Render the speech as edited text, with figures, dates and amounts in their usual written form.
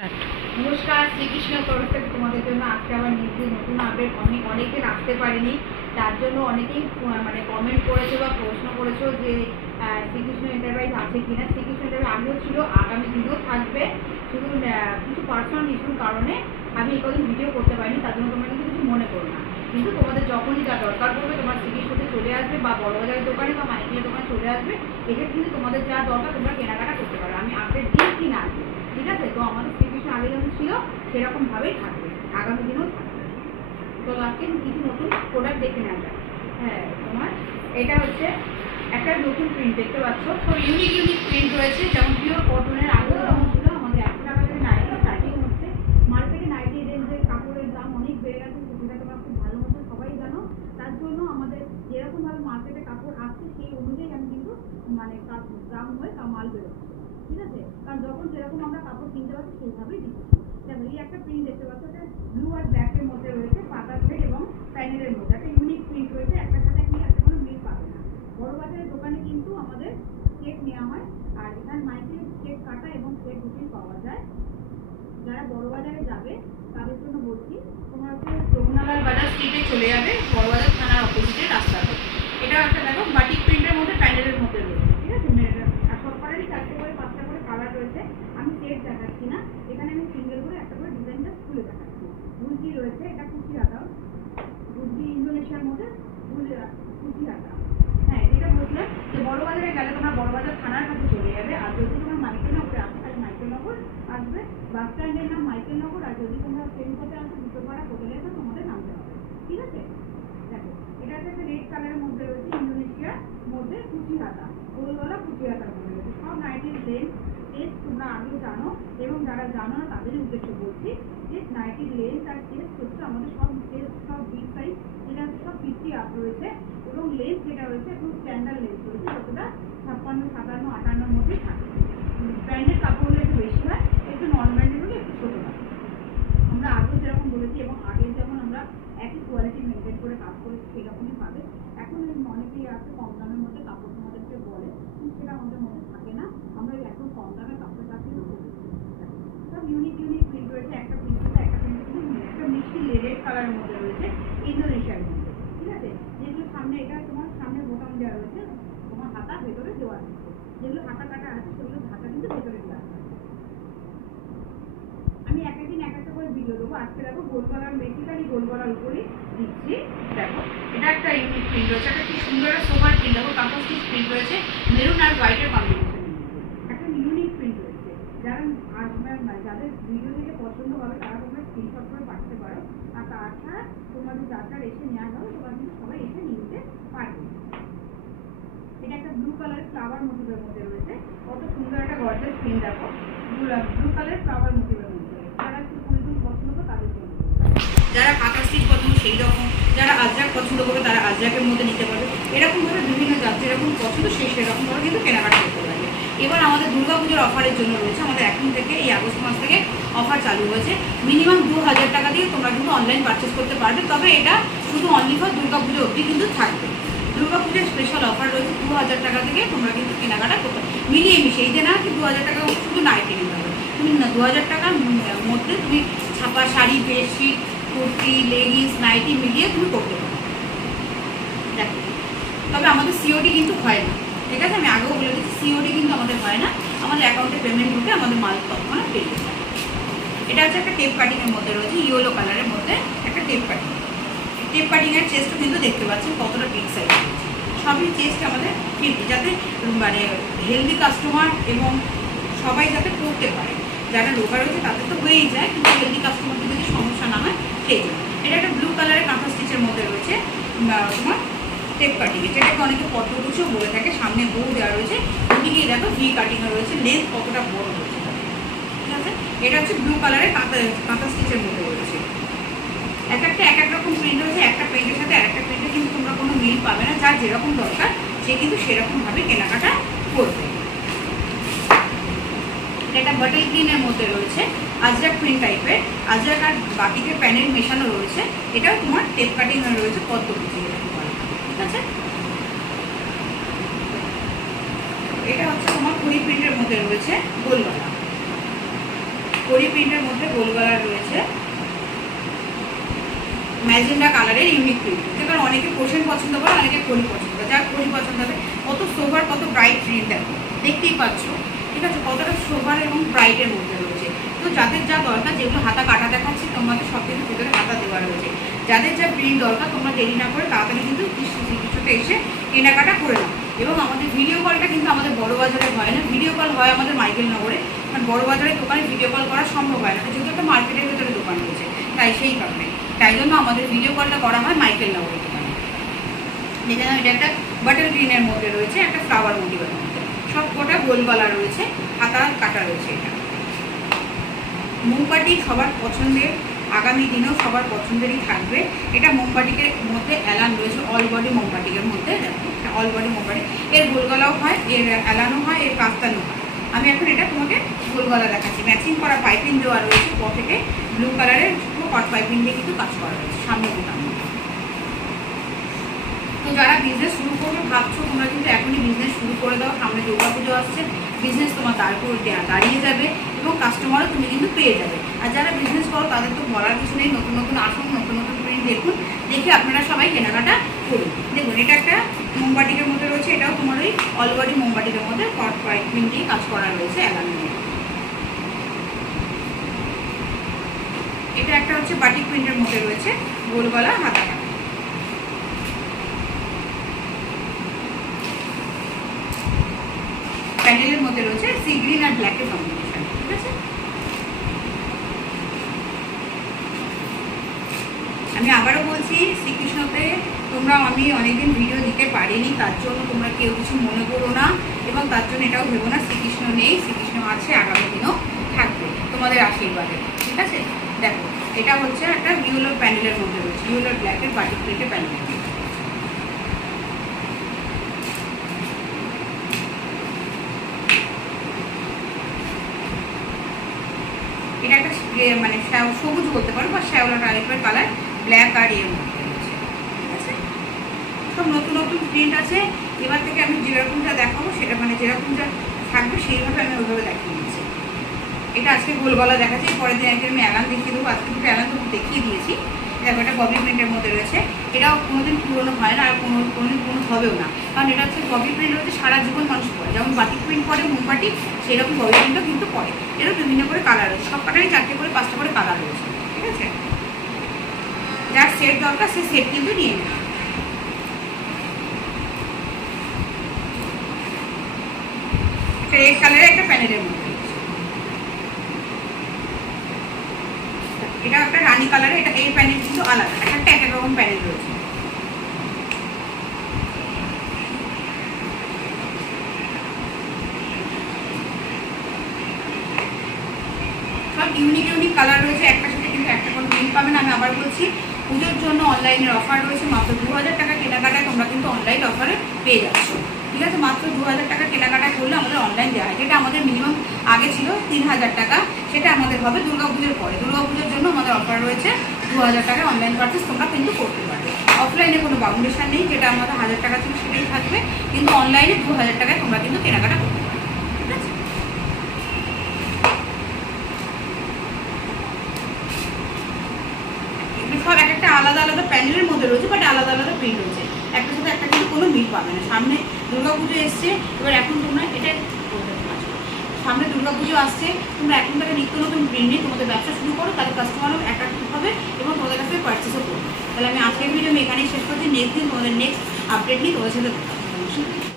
নমস্কার, শ্রীকৃষ্ণ তরফ থেকে তোমাদের জন্য আজকে আবার নতুন আপডেট। অনেকে আসতে পারেনি, তার জন্য অনেকেই কমেন্ট করেছো বা প্রশ্ন করেছো যে শ্রীকৃষ্ণ এন্টারপ্রাইজ আছে কিনা। শ্রীকৃষ্ণ এন্টারপ্রাইজ আগেও ছিল, আগামী দিনেও থাকবে। শুধু কিছু পার্সোনাল ইস্যুর কারণে আমি এই কদিন ভিডিও করতে পারিনি, তার জন্য তোমরা কিন্তু কিছু মনে করো না। কিন্তু তোমাদের যখনই যা দরকার পড়বে তোমার শ্রীকৃষ্ণতে চলে আসবে বা বড়বাজারের দোকানে বা মাইকেলের দোকানে চলে আসবে, এসে কিন্তু তোমাদের যা দরকার তোমরা কেনাকাটা করতে পারো। আমি আপডেট দিই কি না, ঠিক আছে? তো আমাদের শ্রীকৃষ্ণ আগে যেমন ছিল সেরকমভাবেই থাকবে, আগামী দিনেও থাকবে। তো আজকে কিছু নতুন প্রোডাক্ট দেখে নেওয়া যায়। হ্যাঁ, তোমার এটা হচ্ছে একটা নতুন প্রিন্ট দেখতে পাচ্ছ। তো ইউনিক প্রিন্ট রয়েছে, যেমন পিওর কটনের আগে যেমন ছিল আমাদের 100 টাকা থেকে নাইটি স্টার্টিং হচ্ছে। মার্কেটে নাইটি রেঞ্জের কাপড়ের দাম অনেক বেড়ে গেছে, সেটা তোমরা খুব ভালো মতো সবাই জানো। তার জন্য আমাদের যেরকমভাবে মার্কেটে কাপড় আসছে সেই অনুযায়ী আমি কিন্তু দাম হয়ে মাল বেরোচ্ছে, ঠিক আছে? কারণ যখন যেরকম আমরা কাপড় কিনতে পারছি সেইভাবেই দিচ্ছি। যেমন এই একটা প্রিন্ট দেখতে পাচ্ছ, এটা ব্লু আর ব্ল্যাকের মধ্যে রয়েছে, পাতা থ্রেড এবং প্যানেলের মধ্যে একটা ইউনিক প্রিন্ট রয়েছে। একটা সাথে কি একটা কোনো মিল পাবে না। বড় বাজারের দোকানে কিন্তু আমাদের চেক নেওয়া হয়, আর এখানে মাইকেল চেক কাটা এবং চেক দুটোই পাওয়া যায়। যারা বড় বাজারে যাবে তাদের জন্য বলছি, তোমরা হচ্ছে যমুনালাল বাজার স্ট্রিটে চলে যাবে, বড় বাজার থানার অপোজিটে রাস্তাতে। এটা একটা দেখো বাটিক প্রিন্টের মধ্যে প্যানেলের মধ্যে রয়েছে, ঠিক আছে? আর সব কালারই 4টে করে 5টা করে কালার রয়েছে। আমি সেট দেখাচ্ছি না, এখানে আমি সিঙ্গেল করে একটা করে ডিজাইনটা খুলে দেখাচ্ছি। গুলজি রয়েছে, এটা কুচি হাতা, গুলজি ইন্দোনেশিয়ার মধ্যে কুচি হাতা। হ্যাঁ, যেটা বলছিলাম যে বড় বাজারে গেলে তোমরা বড় বাজার থানার কাছে চলে যাবে। আর যদি তোমার মাইকেলনগরে আসে তাহলে মাইকেলনগর আসবে, বাস স্ট্যান্ডের নাম মাইকেলনগর। আর যদি তোমরা ট্রেন পথে আসো দুটোপাড়া হোটেলে তো তোমাদের নামতে হবে, ঠিক আছে? দেখো, এটা একটা রেড কালারের মধ্যে রয়েছে, ইন্দোনেশিয়ার মধ্যে কুচি হাতা, গোলগলা কুচি হাতার মধ্যে রয়েছে। সব নাইটির লেন্থ টেস্ট তোমরা আগেও জানো, এবং যারা জানো না তাদের উদ্দেশ্যে বলছি যে নাইটির লেন্থ আর টেস্ট হচ্ছে আমাদের সব টেস্ট, সব বিগ সাইজ, যেটা সব 50 আপ রয়েছে, এবং লেন্থ যেটা রয়েছে একটু স্ট্যান্ডার্ড লেন্থ রয়েছে, যতটা 56, 57, 58 মধ্যে থাকে। ব্র্যান্ডের কাপড়গুলো একটু বেশি হয়, একটু নন ব্র্যান্ডের একটু ছোটো হয়। আমরা আগেও যেরকম বলেছি এবং আগে যেমন আমরা একই কোয়ালিটি মেনটেন করে কাজ করেছি সেরকমই পাবে। এখন অনেকেই আছে কম দামের মধ্যে কাপড় তোমাদেরকে বলে, কিন্তু সেটা আমাদের মধ্যে থাকে না। আমরা এখন কম দামের কাপড় কাছেও করি। সব ইউনিক প্রিন্ট রয়েছে, একটা প্রিন্ট একটা মিষ্টি রেড কালারের মধ্যে রয়েছে, ইন্দোনেশিয়ার মধ্যে, ঠিক আছে? যেগুলো সামনে, এটা তোমার সামনে বোতাম দেওয়া রয়েছে, তোমার হাতা ভেতরে দেওয়া রয়েছে। যেগুলো হাতা কাটা আছে সেগুলো হাতা কিন্তু ভেতরে দেওয়া আছে। আমি এক একদিন এক একটা করে ভিডিও দেবো। আজকে দেখো গোলগলার, বেসিক্যালি গোলগলার উপরেই দিচ্ছি। দেখো, এটা একটা ইউনিক প্রিন্ট রয়েছে, একটা কি সুন্দর সোভার প্রিন্ট। দেখো কাপড় স্টিচ প্রিন্ট রয়েছে, মেরুন আর হোয়াইটের কম্বিনেশন, একটা ইউনিক প্রিন্ট রয়েছে। যারা যাদের ভিডিও থেকে পছন্দ হবে তারা তোমরা স্ক্রিনশট করে পাঠাতে পারো। আর তাছাড়া তোমাদের যার এসে নেওয়া যাবে তোমরা কিন্তু সবাই এসে নিতে পারবে। এটা একটা ব্লু কালার ফ্লাওয়ার মোটিভের মধ্যে রয়েছে, কত সুন্দর একটা গর্জিয়াস প্রিন্ট। দেখো ব্লু কালার ফ্লাওয়ার মোটিভের মধ্যে, যারা একটু ফুল পছন্দ করো তাদের জন্য। যারা কাঁথা স্টিচ পছন্দ সেই রকম, যারা আজরাক পছন্দ করবে তারা আজরাকের মধ্যে নিতে পারবে। এরকমভাবে বিভিন্ন যার যেরকম পছন্দ সেরকমভাবে কিন্তু কেনাকাটা করতে পারবে। এবার আমাদের দুর্গাপুজোর অফারের জন্য রয়েছে, আমাদের এখন থেকে এই আগস্ট মাস থেকে অফার চালু হয়েছে। মিনিমাম 2000 টাকা দিয়ে তোমরা কিন্তু অনলাইন পারচেস করতে পারবে, তবে এটা শুধু অনলি ফর দুর্গাপুজো অবধি কিন্তু থাকবে। দুর্গাপুজোর স্পেশাল অফার রয়েছে, 2000 টাকা থেকে তোমরা কিন্তু কেনাকাটা করতে মিলিয়ে মিশে। এই যে না কি 2000 টাকা শুধু নাইটি নিতে হবে, তুমি না 2000 টাকার মধ্যে তুমি ছাপা sari, bedsheet, kurti, leggings, nightie মিলিয়ে তুমি করতে পারো। দেখো, তবে আমাদের সিওডি কিন্তু হয় না, ঠিক আছে? আমি আগেও বলে দিচ্ছি, সিওডি কিন্তু আমাদের হয় না। আমাদের অ্যাকাউন্টে পেমেন্ট ঢুকে আমাদের মাল তৎক্ষণাৎ পেয়ে যায়। এটা হচ্ছে একটা টেপ কাটিংয়ের মধ্যে রয়েছে, ইয়েলো কালারের মধ্যে একটা টেপ কাটিং। টেপ কাটিংয়ের চেস্টও কিন্তু দেখতে পাচ্ছেন কতটা বিগ সাইজ। সবই চেস্ট আমাদের 50, যাতে হেলদি কাস্টমার এবং সবাই যাতে পড়তে পারে। যারা রোগা রয়েছে তাদের তো হয়েই যায়, কিন্তু হেলদি কাস্টমারদের যদি সমস্যা না হয় সেই জন্য। এটা একটা ব্লু কালারের কাঁথা স্টিচের মধ্যে রয়েছে তোমার টেপ কাটিং, যেটাকে অনেকে পদ্মকুচিও বলে থাকে। সামনে বউ দেওয়া রয়েছে, ওদিকে দেখো ভি কাটিংয়ে রয়েছে, লেন্থ কতটা বড় রয়েছে, ঠিক আছে? এটা হচ্ছে ব্লু কালারের কাঁথা স্টিচের মধ্যে রয়েছে। এক এক রকম প্রিন্ট রয়েছে, একটা প্রিন্টের সাথে আরেকটা প্রিন্টে কিন্তু তোমরা কোনো মিল পাবে না। যার যেরকম দরকার সে কিন্তু সেরকমভাবে কেনাকাটা করবে। এটা বাটার গ্রিনের মধ্যে রয়েছে, আজরাক প্রিন্ট টাইপের, আজরাক আর বাকিতে প্যানেল মেশানো রয়েছে। এটাও তোমার টেপ কাটিং রয়েছে, পদ্মকুচি, ঠিক আছে? এটা হচ্ছে তোমার কুড়ি প্রিন্টের মধ্যে রয়েছে গোলগলা। কড়ি প্রিন্টের মধ্যে গোল গলার রয়েছে, ম্যাজেন্ডা কালারের ইউনিক প্রিন্ট। কারণ অনেকে পোর্শন পছন্দ করে, অনেকে কড়ি পছন্দ করে। যার কড়ি পছন্দ হবে, কত সোভার কত ব্রাইট প্রিন্ট দেখো, দেখতেই পাচ্ছ, ঠিক আছে, কতটা সোভার এবং ব্রাইটের মধ্যে রয়েছে। তো যাদের যা দরকার, যেগুলো হাতা কাটা দেখাচ্ছি তোমাদের সব কিছু ভিতরে হাতা দেওয়া রয়েছে, যাদের যা প্রিন্ট দরকার তোমরা দেরি না করে তাড়াতাড়ি কিন্তু কিছুতে এসে কেনাকাটা করে নাও। এবং আমাদের ভিডিও কলটা কিন্তু আমাদের বড় বাজারে হয় না, ভিডিও কল হয় আমাদের মাইকেলনগরে। কারণ বড় বাজারের দোকানে ভিডিও কল করা সম্ভব হয় না, যেহেতু একটা মার্কেটের ভেতরে দোকান রয়েছে, তাই সেই কারণে তাই জন্য আমাদের ভিডিও কলটা করা হয় মাইকেলনগরের দোকানে। দেখে নাও, এটা একটা বাটার গ্রিনের মধ্যে রয়েছে, একটা ফ্লাওয়ার মোটিভের মধ্যে, সব কটা গোল গলা রয়েছে, হাতা কাটা রয়েছে। এটা মোমবাটি সবার পছন্দের, আগামী দিনেও সবার পছন্দেরই থাকবে। এটা মোমবাটিকের মধ্যে অ্যালান রয়েছে, অল বডি মোমবাটিকের মধ্যে, দেখো অল বডি মোমবাটি, এর গোলগলাও হয়, এর অ্যালানও হয়, এর কাস্তানও হয়। আমি এখন এটা তোমাকে গোলগলা দেখাচ্ছি। ম্যাচিং করা পাইপিং দেওয়া রয়েছে, পকেটে ব্লু কালারের হট পাইপিং দিয়ে কিন্তু কাজ করা রয়েছে সামনে বোতাম। তো যারা বিজনেস শুরু করবে ভাবছো, তোমরা কিন্তু এখনই বিজনেস শুরু করে দাও। সামনে দুর্গাপুজো আসছে, বিজনেস তোমার তারপর দাঁড়িয়ে যাবে এবং কাস্টমারও তুমি কিন্তু পেয়ে যাবে। আর যারা বিজনেস করো তাদের তো বলার কিছু নেই, নতুন নতুন আসুন, নতুন নতুন প্রিন্ট দেখুন, দেখে আপনারা সবাই কেনাকাটা করুন। দেখুন, এটা একটা মোমবাটিকের মধ্যে রয়েছে, এটাও তোমার ওই অলবডি মোমবাটিকের মধ্যে হট পাইপিং দিয়ে কাজ করা রয়েছে অ্যালামিন। এটা একটা হচ্ছে বাটিক প্রিন্টের মধ্যে রয়েছে, গোল গলা, হাতা কাটা। প্যানেলের মধ্যে রয়েছে সি গ্রিন আর ব্ল্যাকের কম্বিনেশন, ঠিক আছে। আমি আবারও বলছি, শ্রীকৃষ্ণতে আমি অনেকদিন ভিডিও দিতে পারিনি, তার জন্য তোমরা কেউ কিছু মনে করো না, এবং তার জন্য এটাও ভেবো না শ্রীকৃষ্ণ নেই, শ্রীকৃষ্ণ আছে, আগামী দিনও থাকবে তোমাদের আশীর্বাদে, ঠিক আছে। দেখো, এটা হচ্ছে একটা ইয়েলো প্যানেলের মধ্যে রয়েছে, ইয়েলো ব্ল্যাকের বাটিক প্রিন্টের প্যানেল। এটা একটা মানে সবুজ বলতে পারো, বা শ্যাওলা টাইপের কালার, ব্ল্যাক আর এর মধ্যে রয়েছে, ঠিক আছে। সব নতুন নতুন প্রিন্ট আছে। এবার থেকে আমি যেরকম যা দেখাবো সেটা মানে যেরকম যা থাকবে সেইভাবে আমি ওইভাবে দেখিয়ে দিচ্ছি। এটা আজকে গোলগলা দেখাচ্ছি, পরের দিন একদিন আমি অ্যালান দেখিয়ে দেবো। আজকে দুটো অ্যালান তো দেখিয়ে দিয়েছি। দেখো, এটা ববি প্রিন্টের মধ্যে রয়েছে, এটাও কোনোদিন পুরোনো হয় না, আর কোনোদিন পুরোনো হবেও না, কারণ এটা হচ্ছে ববি প্রিন্ট রয়েছে, সারা জীবন মানুষ পরে, যেমন বাটিক প্রিন্ট পরে মোমবাটি, সেরকম ববি প্রিন্টও কিন্তু পরে। এরও বিভিন্ন করে কালার রয়েছে, সব কাটারই 4টে করে 5টা করে কালার রয়েছে, ঠিক আছে। যার সেট দরকার সে সেট কিন্তু নিয়ে নেবে। রেড কালারের একটা প্যানেলের মধ্যে, এটা একটা রানী কালারের, এটা এই প্যানেল কিন্তু আলাদা, একটা এক এক রকম প্যানেল রয়েছে। সব ইউনিক ইউনিক কালার রয়েছে, একটার সাথে কিন্তু একটা কোনো মিল পাবে না। আমি আবার বলছি, পুজোর জন্য অনলাইনের অফার রয়েছে, মাত্র 2000 টাকা কেনাকাটায় তোমরা কিন্তু অনলাইন অফারে পেয়ে যাচ্ছ, ঠিক আছে। মাত্র 2000 টাকা কেনাকাটা করলে আমাদের অনলাইন দেওয়া হয়, যেটা আমাদের মিনিমাম আগে ছিল 3000 টাকা, সেটা আমাদের হবে দুর্গাপুজোর পরে। দুর্গাপুজোর জন্য আমাদের অফার রয়েছে 2000 টাকা অনলাইন পারচেস তোমরা কিন্তু করতে পারবে। অফলাইনে কোনো বাউন্ডেশন নেই, যেটা আমাদের 1000 টাকা ছিল সেটাই থাকবে, কিন্তু অনলাইনে 2000 টাকায় তোমরা কিন্তু কেনাকাটা করতে পারবে, ঠিক আছে। সব এক একটা আলাদা আলাদা প্যানেলের মধ্যে রয়েছে, বাট আলাদা আলাদা প্রিন্ট রয়েছে, একটা সাথে একটা কিন্তু কোনো মিল পাবে না। সামনে দুর্গাপুজো এসছে, এবার এখন তোমরা এটা সামনে দুর্গাপুজো আসছে, তোমরা এখন থেকে নিত্য নতুন প্রিন্ট নিয়ে তোমাদের ব্যবসা শুরু করো, তাহলে কাস্টমারও অ্যাট্রাক্টিভ হবে এবং তোমাদের কাছে পারচেসও করবে। তাহলে আমি আজকের ভিডিও আমি এখানেই শেষ করছি। নেক্সট দিন তোমাদের নেক্সট আপডেট নিয়ে তোমাদের সাথে দেখা হবে।